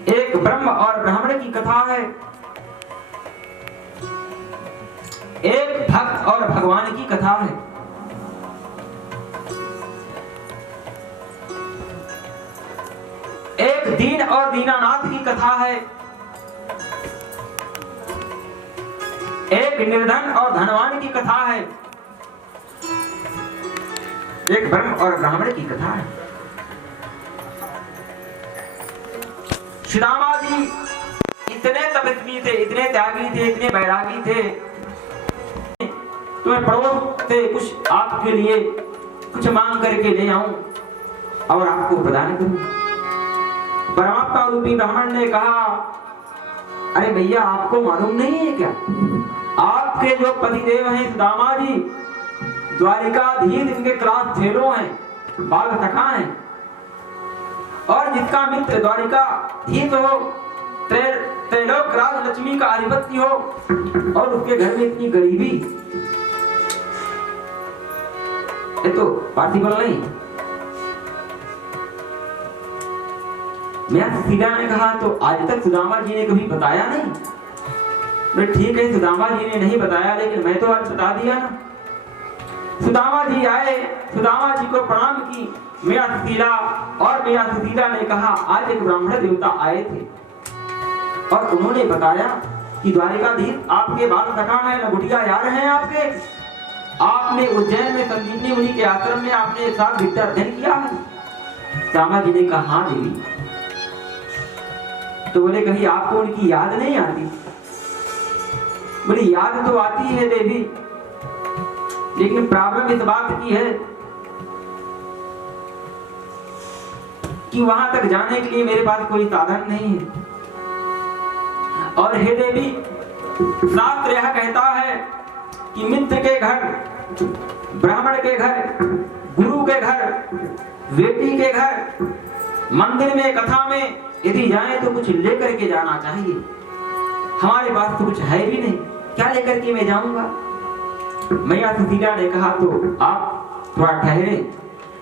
एक ब्रह्म और ब्राह्मण की कथा है। एक भक्त और भगवान की कथा है। एक दीन और दीनानाथ की कथा है। एक निर्धन और धनवान की कथा है। एक ब्रह्म और ब्राह्मण की कथा है। सुदामा जी इतने तपस्वी थे, इतने त्यागी थे, इतने बैरागी थे। तो मैं पड़ोस से कुछ आपके लिए कुछ मांग करके ले आऊं और आपको प्रदान करूं। परमात्मा रूपी ब्राह्मण ने कहा, अरे भैया आपको मालूम नहीं है क्या, आपके जो पतिदेव हैं सुदामा जी द्वारिकाधीश, इनके क्लास फेलो हैं, बाल सखा हैं, और जिसका मित्र द्वारिकाधीश हो, त्रैलोक राज लक्ष्मी का अधिपति हो और उसके घर में इतनी गरीबी, ये तो पार्थिबल नहीं। मैं सीधा ने कहा, तो आज तक सुदामा जी ने कभी बताया नहीं। ठीक है, सुदामा जी ने नहीं बताया, लेकिन मैं तो आज बता दिया ना। सुदामा जी आए, सुदामा जी को प्रणाम की मैया सुशीला, और मैया सुशीला ने कहा, आज एक ब्राह्मण देवता आए थे और उन्होंने बताया कि द्वारिकाधीश आपके बाल सखा हैं, लंगोटिया यार हैं आपके। आपने उज्जैन में संदीपनी मुनि के आश्रम में आपने एक साथ विद्या अध्ययन किया है। सुदामा जी ने कहा, हाँ देवी। तो बोले, कहीं आपको उनकी याद नहीं आती? बोले, याद तो आती है देवी, लेकिन प्रॉब्लम इस बात की है कि वहां तक जाने के लिए मेरे पास कोई साधन नहीं है। और हे देवी, शास्त्र यह कहता है कि मित्र के घर, ब्राह्मण के घर, गुरु के घर, बेटी के घर, मंदिर में, कथा में यदि जाए तो कुछ लेकर के जाना चाहिए, हमारे पास तो कुछ है भी नहीं, क्या लेकर के मैं जाऊंगा। मैया सुशीला ने कहा तो आप थोड़ा ठहरे,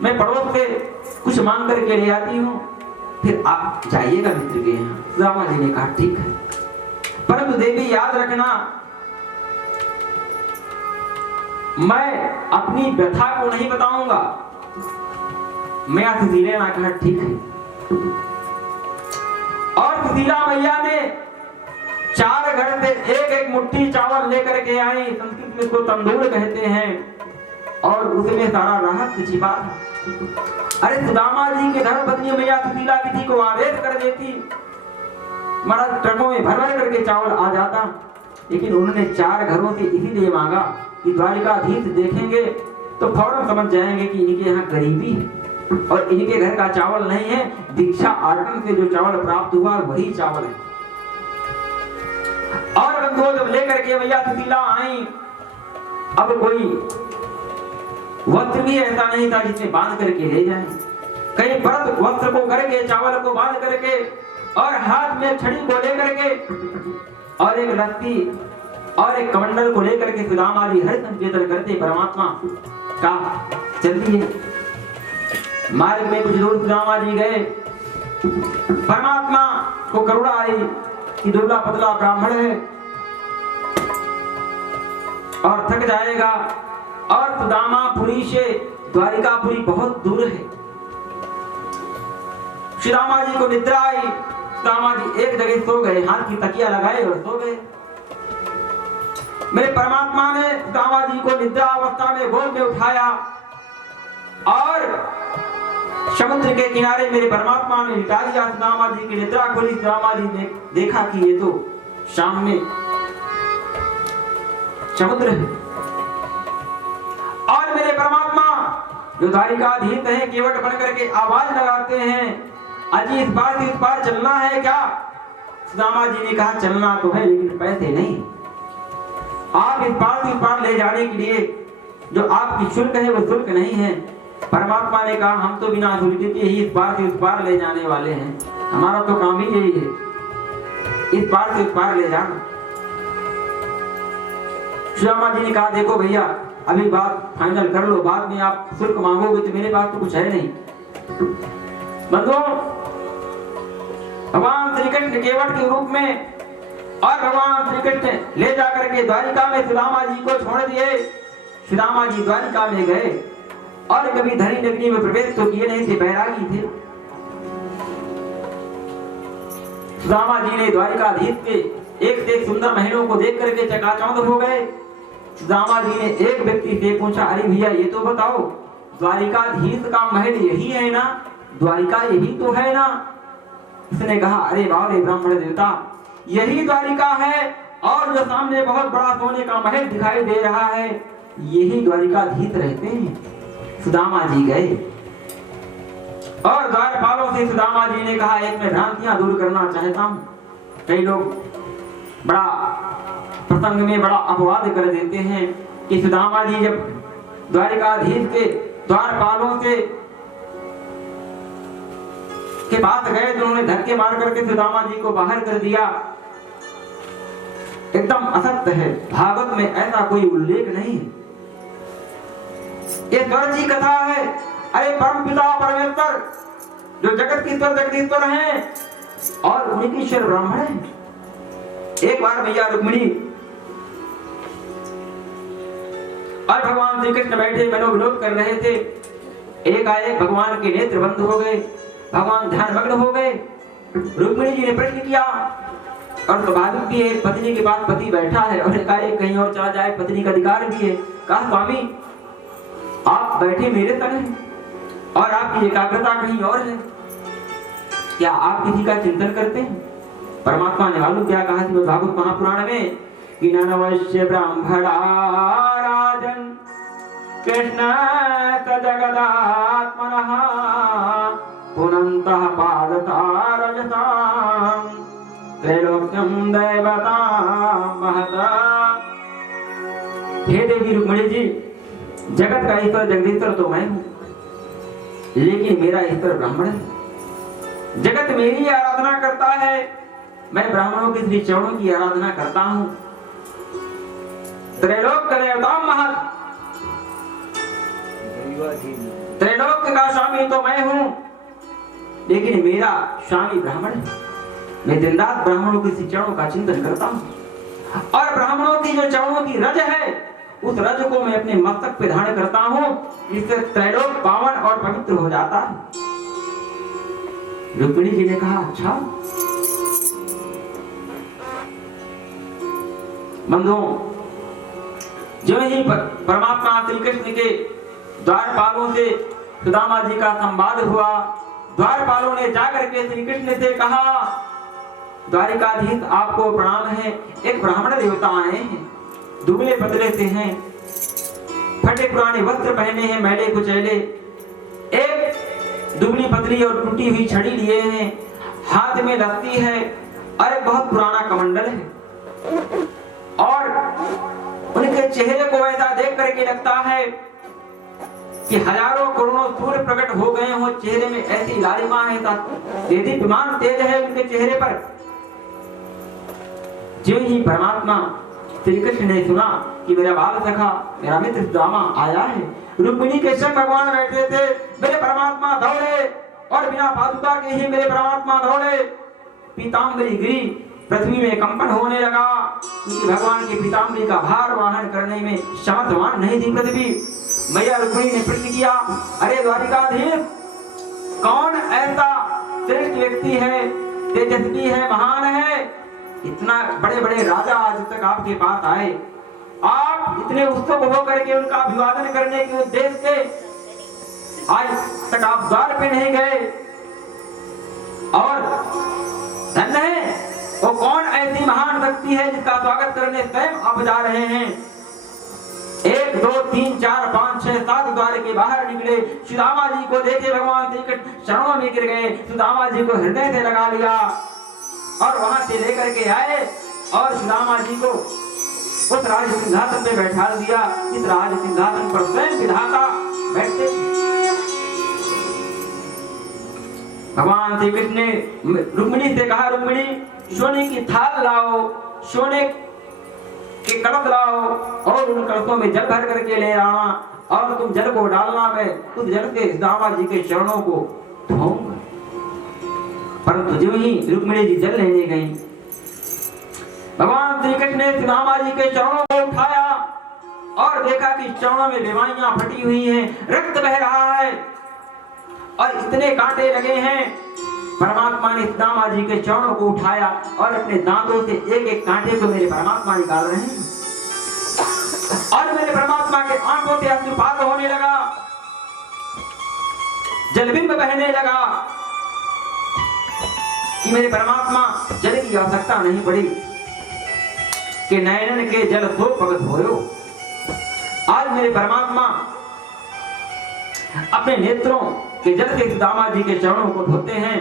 मैं पड़ोस से कुछ मांग करके ले आती हूँ, फिर आप जाइएगा मित्र के यहाँ। सुदामा जी ने कहा ठीक है, परंतु देवी याद रखना मैं अपनी व्यथा को नहीं बताऊंगा। मैया सुशीला ने कहा ठीक है। और सुशीला मैया ने 4 घर से एक एक मुट्ठी चावल लेकर के आई, संस्कृत में इसको तंदूर कहते हैं, और उसमें सारा रहस्य छिपा था। अरे सुदामा जी के धर्मपत्नी मैया सुशीला किसी को आदेश कर देती, महाराज ट्रकों में भर भर करके चावल आ जाता, लेकिन उन्होंने 4 घरों से इसीलिए मांगा कि द्वारिकाधीश देखेंगे तो फौरन समझ जाएंगे कि इनके यहाँ गरीबी है और इनके घर का चावल नहीं है, दीक्षा आर्टन से जो चावल प्राप्त हुआ वही चावल है। और बंधुओं जब लेकर के मैया सुशीला आई, अब कोई वस्त्र भी ऐसा नहीं था जिसे बांध करके ले जाए, कई व्रत वस्त्र को करके चावल को बांध करके और हाथ में छड़ी को लेकर के और एक लत्ती और एक कमंडल को लेकर के सुदामा जी हर संकेतन करते परमात्मा का चल दिए। मार्ग में कुछ दूर सुदामा जी गए, परमात्मा को करुणा आई कि दुबला पतला ब्राह्मण है और थक जाएगा, और सुदामापुरी से द्वारिकापुरी बहुत दूर है। सुदामा जी को निद्रा आई, सुदामा जी एक जगह सो गए, हाथ की तकिया लगाए और सो गए। मेरे परमात्मा ने सुदामा जी को निद्रा अवस्था में गोद में उठाया और समुद्र के किनारे मेरे परमात्मा ने लिटा दिया। सुदामा जी की निद्रा खुली, सुदामा जी ने देखा कि ये तो सामने समुद्र है, और मेरे परमात्मा जो द्वारिकाधीश हैं केवट बन करके आवाज लगाते हैं, अजी इस बार से इस पार चलना है क्या। सुदामा जी ने कहा चलना तो है लेकिन पैसे नहीं, आप इस पार से इस पार ले जाने के लिए जो आपकी शुल्क है वो शुल्क नहीं है। परमात्मा ने कहा हम तो बिना शुल्क के ही इस पार से उस पार ले जाने वाले हैं, हमारा तो काम ही यही है, इस पार से उस पार ले जाना। सुदामा जी ने कहा देखो भैया अभी बात फाइनल कर लो, बाद में आप शुल्क मांगोगे तो मेरे पास तो कुछ है नहीं। बंधुओं भगवान श्री कृष्ण केवट के रूप में और भगवान श्री कृष्ण ले जाकर के द्वारिका में सुदामा जी को छोड़ दिए। सुदामा जी द्वारिका में गए और कभी धनी नगरी में प्रवेश तो किए नहीं थे, बैरागी थे। सुदामा जी ने द्वारिकाधीश के एक से एक सुंदर महलों को देख करके चकाचौंध हो गए। सुदामा जी ने एक व्यक्ति से पूछा अरे भैया ये तो बताओ द्वारिकाधीश का महल यही है ना, द्वारिका यही तो है ना। उसने कहा अरे वाह रे ब्राह्मण देवता, यही द्वारिका है और जो सामने बहुत बड़ा सोने का महल दिखाई दे रहा है यही द्वारिकाधीश रहते हैं। सुदामा जी गए और द्वारपालों से सुदामा जी ने कहा एक मैं भ्रांतियां दूर करना चाहता हूँ। कई लोग बड़ा प्रसंग में बड़ा अपवाद कर देते हैं कि सुदामा जी जब द्वारिकाधीश के द्वारपालों से के पास गए तो उन्होंने धक्के मार करके सुदामा जी को बाहर कर दिया। एकदम असत्य है, भागवत में ऐसा कोई उल्लेख नहीं है, ये द्वार की कथा है। अरे परम पिता परमेश्वर जो जगत की ईश्वर जगदीश्वर हैं और उनकी ईश्वर ब्राह्मण है। एक बार मैया रुक्मिणी और भगवान श्री कृष्ण बैठे मनोविनोद कर रहे थे, एकाएक भगवान के नेत्र बंद हो गए, भगवान ध्यान मग्न हो गए। रुक्मिणी जी ने प्रश्न किया और स्वाभाविक भी है, पत्नी के पास पति बैठा है और एकाएक कहीं और चला जाए पत्नी का अधिकार भी है। कहा स्वामी आप बैठे मेरे संग हैं और आपकी एकाग्रता कहीं और है, क्या आप किसी का चिंतन करते हैं। परमात्मा ने मालूम क्या कहा श्रीमद् भागवत महापुराण में कि ननवश्य ब्राह्मणा राजन कृष्ण जगदात्मनः पुनन्तः पादतारजतां त्रैलोक्यं दैवतां महता। हे देवी रुक्मिणी जी, जगत का ईश्वर जगदीश्वर तो मैं हूं, लेकिन मेरा ईश्वर ब्राह्मण है। जगत मेरी आराधना करता है, मैं ब्राह्मणों के श्री चरणों की आराधना करता हूं। त्रैलोक का देवता महत, त्रैलोक का स्वामी तो मैं हूं, लेकिन मेरा स्वामी ब्राह्मण है। मैं दिन रात ब्राह्मणों के श्री चरणों का चिंतन करता हूं और ब्राह्मणों की जो चरणों की रज है, उस रज को मैं अपने मस्तक पे धारण करता हूं, इससे त्रैलोक पावन और पवित्र हो जाता है। रुक्मिणी जी ने कहा, अच्छा। बंधुओं, जो ही परमात्मा श्री कृष्ण के द्वारपालों से सुदामा जी का संवाद हुआ, द्वारपालों ने जाकर के श्री कृष्ण से कहा, द्वारिकाधीश आपको प्रणाम है। एक ब्राह्मण देवता आए हैं, दुबले पतले से हैं, फटे पुराने वस्त्र पहने हैं, मैले कुचैले, एक दुबली पतली और टूटी हुई छड़ी लिए हैं, हाथ में लत्ती है और एक बहुत पुराना कमंडल है। और उनके चेहरे को ऐसा देख करके लगता है कि हजारों करोड़ों सूर्य प्रकट हो गए हो, चेहरे में ऐसी लालिमा है, दीप्यमान तेज है उनके चेहरे पर। जो ही परमात्मा श्री कृष्ण ने सुना कि मेरा बाल सखा, मेरा मित्र सुदामा आया है, रुक्मिणी के संग भगवान बैठे थे, मेरे परमात्मा दौड़े और बिना पादुका के ही मेरे परमात्मा दौड़े। पीताम्बरी गिरी, पृथ्वी में कंपन होने लगा, क्योंकि भगवान की पीताम्बरी का भार वाहन करने में समर्थवान नहीं थी पृथ्वी। मैया रुक्मिणी ने प्रश्न किया, अरे द्वारिकाधीश, कौन ऐसा श्रेष्ठ व्यक्ति है, तेजस्वी है, महान है, इतना बड़े बड़े राजा आज तक आपके पास आए, आप इतने उत्सुक होकर के उनका अभिवादन करने के उद्देश्य से आज तक आप द्वार पे नहीं गए, और धन्य है वो कौन ऐसी महान शक्ति है जिसका स्वागत करने स्वयं आप जा रहे हैं। 1 2 3 4 5 6 7 द्वार के बाहर निकले, सुदामा जी को देखे भगवान श्री कृष्ण चरणों में गिर गए, सुदामा जी को हृदय से लगा लिया और वहां से लेकर के आए और सुदामा जी को उस राज सिंहासन पे बैठा दिया। इस राज सिंहासन पर स्वयं विधाता बैठते। भगवान श्री कृष्ण ने रुक्मिणी से कहा, रुक्मिणी सोने की थाल लाओ, सोने के कलश लाओ और उन कलशों में जल भर करके ले आना, और तुम जल को डालना, मैं उस जल से सुदामा जी के चरणों को धोऊंगा। परंतु जो ही रुक्मिणी जी जल लेने गई, भगवान श्री कृष्ण ने सुदामा जी के चरणों को उठाया और देखा कि चरणों में बेवाइयां फटी हुई हैं, रक्त बह रहा है और इतने कांटे लगे हैं। परमात्मा ने सुदामा जी के चरणों को उठाया और अपने दांतों से एक एक कांटे को मेरे परमात्मा निकाल रहे हैं, और मेरे परमात्मा के आंखों से अश्रुपात होने लगा, जलबिंब बहने लगा कि मेरे परमात्मा जल की आवश्यकता नहीं पड़ी कि नयनन के जल सो भगत होयो। आज मेरे परमात्मा अपने नेत्रों के जल से सुदामा जी के चरणों को धोते हैं।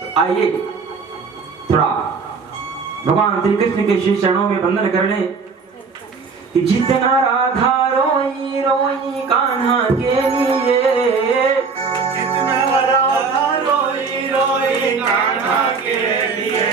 तो आइए थोड़ा भगवान श्री कृष्ण के श्री चरणों में वंदन कर लें कि जितना राधा रोई रोई कान्हा के लिए, जितना राधा रोई रोई कान्हा के लिए,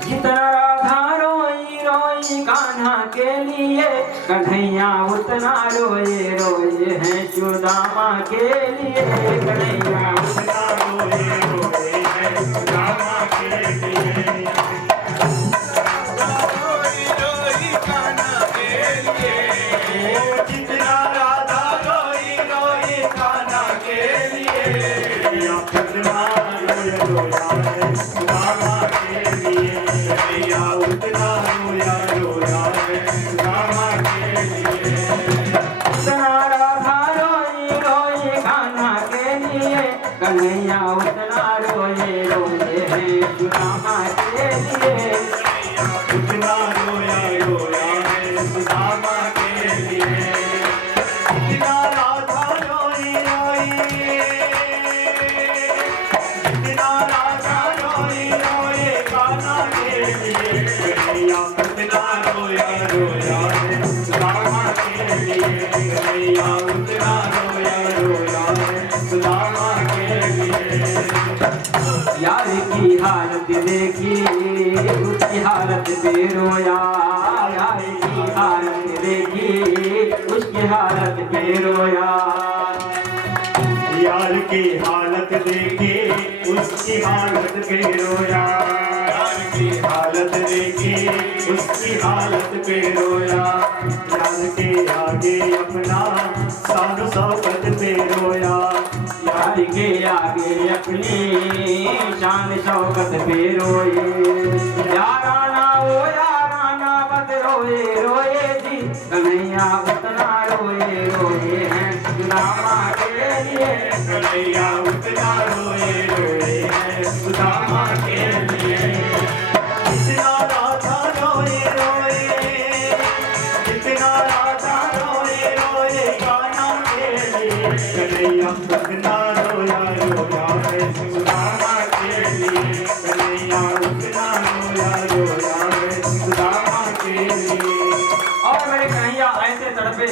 जितना राधा रोई रोई कान्हा के लिए, कन्हैया उतना रोए रोए हैं सुदामा के लिए, कन्हैया उतना रोए रोए हैं सुदामा के लिए, रोई रोई कान्हा के लिए, जितना राधा रोई रोई कान्हा के लिए, उतना रोया रोया है सुदामा के लिए, कन्हैया उतना रोया रोया है सुदामा के लिए, उतना राधा रोई रोई कान्हा के लिए, कन्हैया देखी उसकी हालत पे रोया, यार की हालत देखी उसकी हालत पे रोया। यार की हालत देखी उसकी हालत पे रोया, यार की हालत देखी उसकी हालत पे रोया। यार के आगे अपना शान शौकत पे रोया, यार के आगे अपनी शान शौकत पे रोए। याराना ओ याराना बद रोए रोए जी, कन्हैया उतना रोए रोए हैं सुदामा के लिए। कन्हैया उतना रोए रोए है सुदामा के लिए। इतना राधा रोए रोए, इतना राधा रोए रोए कान्हा के लिए। कन्हैया उतना रोया रोया है सुदामा के लिए, कन्हैया उतना रोया रोया है सुदामा के लिए। और मेरे कन्हैया ऐसे तड़पे,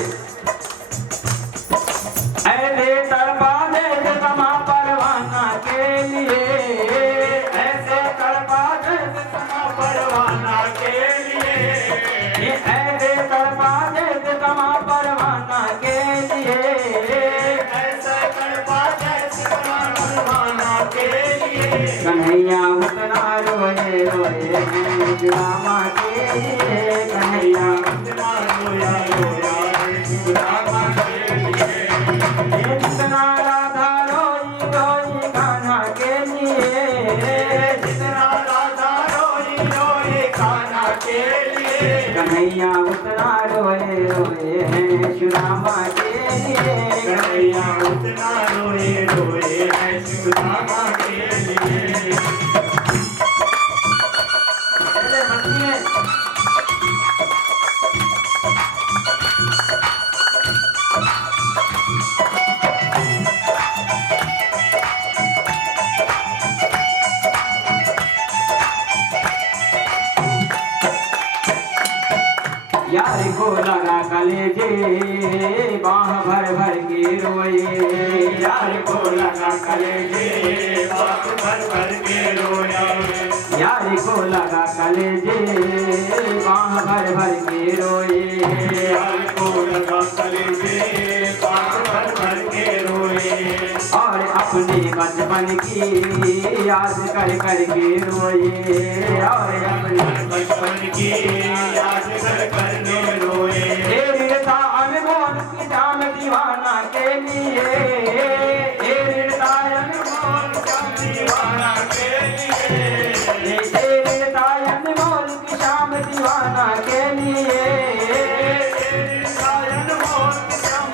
ऐसे तड़पा दे तमा परवाना के लिए, ऐसे तड़पा दे तमा परवाना के लिए, ये ऐसे तड़पा दे तमा परवाना के लिए। ऐसे तड़पा जैसे परवाना के लिए। कन्हैया उतना रोए रोए हैं सुदामा के लिए, कन्हैया उतना रोया रोया है सुदामा के लिए। जितना राधा रोई रोई कान्हा के लिए, जितना राधा रोई रोई कान्हा के लिए। कन्हैया उतना रोए रोए हैं सुदामा के लिए, कन्हैया उतना रोए रोए है सुदामा के लिए। ऐसे मस्ती है। यार को लगा कलेजे बाह भर भर के रोए, यार को लगा कलेजे बात भर भर के रोया, यार को लगा कलेजे बाह भर भर के रोए। यार को लगा कलेजे बात भर भर के रोए। और अपने बचपन की याद कर कर के रोए, और अपने बचपन की याद कर कर के रोए। ऋणता अनमोल की जान दीवाना के लिए, ऋणता अनमोल दीवाना के लिए, ऋणता अनमोल की शाम दीवाना के लिए। सायन मोर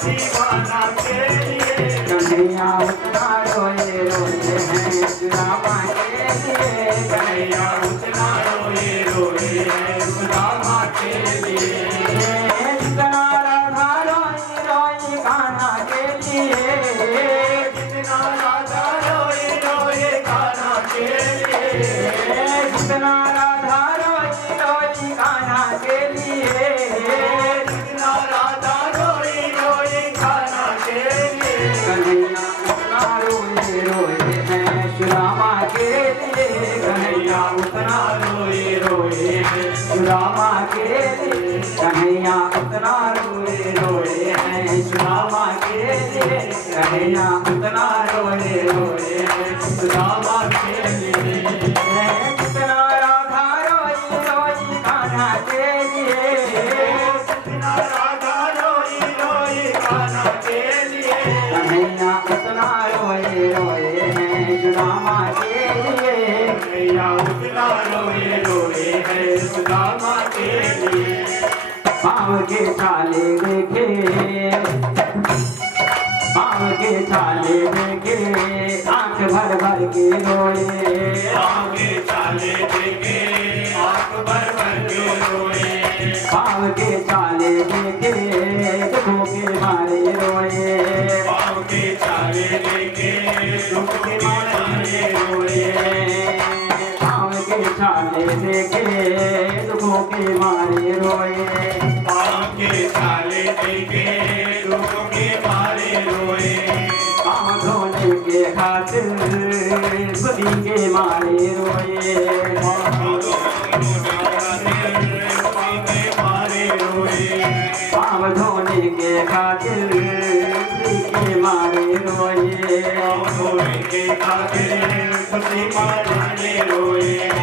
दीवाना के लिए। कन्हैया उतना रोए रोए हैं सुदामा के लिए, कन्हैया उतना रोए रोए है सुदामा के लिए। जितना राधा रोई रोई कान्हा के लिए, जितना राधा रोए रोए कान्हा के लिए, जितना राधा रोई रोई कान्हा के लिए। जितना राधा रोए रोए कान्हा के लिए। कन्हैया उतना रोए रोए हैं सुदामा के लिए, कन्हैया उतना रोए रोए है सुदामा के लिए, कन्हैया उतना रोए रोए हैं सुदामा के लिए, कन्हैया उतना रोए रोए हैं सुदामा के लिए। जितना राधा रोई रोई कान्हा के लिए, जितना राधा रोई रोई कान्हा के लिए। कन्हैया उतना रोए रोए हैं सुदामा के लिए। कन्हैया उतना रोए रोए है सुदामा के लिए। पाँव के छाले देखे, पाँव के छाले देखे आंख भर भर के रोए, आगे चाले देखे आंख भर भर के रोए। पाँव के छाले देखे दुखों के मारे रोए, पाँव के चाले देखे दुख के मारे रोए। पाँव के छाले देखे दुखों के मारे रोए। पाँव के चाले देखे दुख के मारे रोए। पाँव धोने के खातिर खुद खुशी के मारे रोए पाँव धोने के खातिर खुशी के मारे रोए खुशी मारे रोए